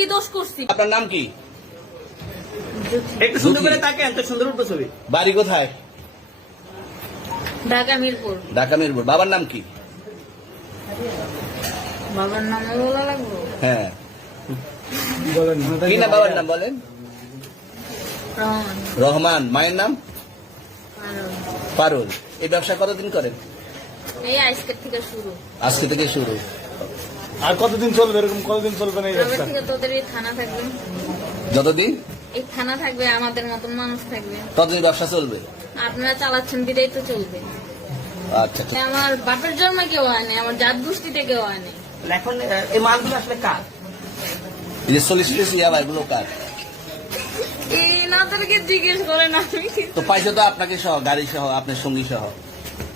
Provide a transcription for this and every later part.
কি দোষ করছি? আপনার নাম কি? একটু সুন্দর করে। তাকেন তো সুন্দর উঠবো ছবি। বাড়ি কোথায়? ঢাকা মিরপুর। ঢাকা মিরপুর। বাবার নাম কি? বাবার নাম বলা লাগবো? হ্যাঁ। কি না বাবার নাম বলেন? রহমান। মায়ের নাম? পারুল এই ব্যবসা কতদিন করেন? এই আজকের থেকে শুরু। আজকে থেকে শুরু। আর কতদিন চলবে? এরকম কতদিন চলবে না এই ব্যবসা থেকে তোদের এই থানা থাকবে। যতদিন? এই থানা থাকবে আমাদের মতন মানুষ থাকবে। ততদিন ব্যবসা চলবে? আপনারা চালাচ্ছেন বিদায় তো চলবে। আচ্ছা আমার বাপের জন্মে কেউ হয়নি আমার জাত গোষ্ঠীতে কেউ হয়নি এখন এই মালগুলো আসলে কার? এই যে চল্লিশ পিস ইয়াবা এগুলো কার? এই জিজ্ঞেস করেন আমি তো পাইছে তো আপনাকে সহ গাড়ি সহ আপনার সঙ্গী সহ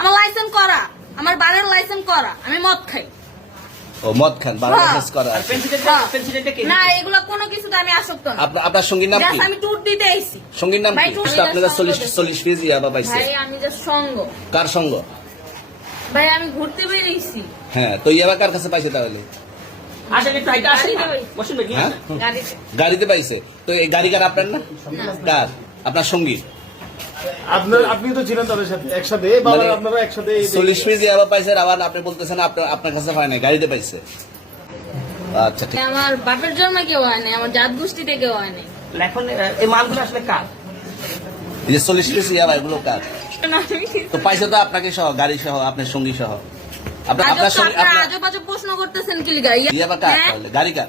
আমার লাইসেন্স করা। আমার বাড়ির লাইসেন্স করা। আমি মদ খাই। ও মদ খান বারো হ্যাঁ। করা কে না এগুলো কোনো কিছুতে আমি আসক্ত না। আপনার আপনার সঙ্গীর নাম কি? আমি ট্যুর দিতে এসেছি। সঙ্গীর নাম কি? তুমি আপনারা যা চল্লিশ সঙ্গ দেখো। চল্লিশ পিস ইয়াবা পাইছে। ভাই আমি যে সঙ্গ। কার সঙ্গ? ভাই আমি ঘুরতে বেরিয়েছি। হ্যাঁ তো ইয়াবা কার কাছে পাইছে তাহলে। গাড়িতে হ্যাঁ। গাড়িতে। পাইছে। তো এই গাড়ি কার আপনার না? না। কার? আপনার সঙ্গী আপনার আপনি তো ছিলেন তাদের সাথে একসাথে এই বাবার মানে আপনারা একসাথে চল্লিশ পিস ইয়াবা পাইছে আবার আপনি বলতেছেন আপনার আপনার কাছে হয় না গাড়িতে পাইছে। আচ্ছা ঠিক। আমার বাপের জন্মে কেউ আমার জাত এখন এই মালগুলো আসলে কার? এই যে চল্লিশ পিস ইয়াবা এগুলো কার? তো পাইছে তো আপনাকে সহ গাড়ি সহ আপনার সঙ্গী সহ। আপনার আজব আপনার সঙ্গী আজব আজব প্রশ্ন করতেছেন কি ইয়াবা কার হ্যাঁ? গাড়ি কার?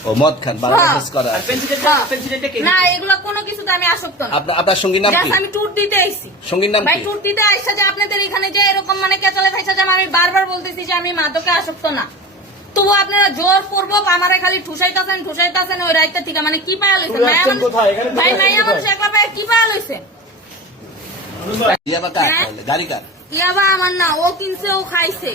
ও মদ খান বারো হ্যাঁ। করা আর আছে। পেন্সিলটা পেন্সিলটা কে না এগুলো কোনো কিছুতে আমি আসক্ত না। আপনার আপনার সঙ্গীর নাম কি? আমি ট্যুর দিতে এসেছি সঙ্গীর নাম ভাই ট্যুর দিতে আইসা যে আপনাদের এখানে যে এরকম মানে কেচালে খাইসা যে আমি বারবার বলতেছি যে আমি মাদকে আসক্ত না। তবু আপনারা জোর পূর্বক আমারে খালি ঠুসাইতাছেন ঠুসাইতাছেন ওই রাইতে থেকে। মানে কি পায়া লইছে? ভাই মাইয়া মানুষ একলা পায়া কি পায়া লইছে? হ্যাঁ? তাহলে? গাড়ি কার? ইয়াবা আমার না ও কিনছে ও খাইছে।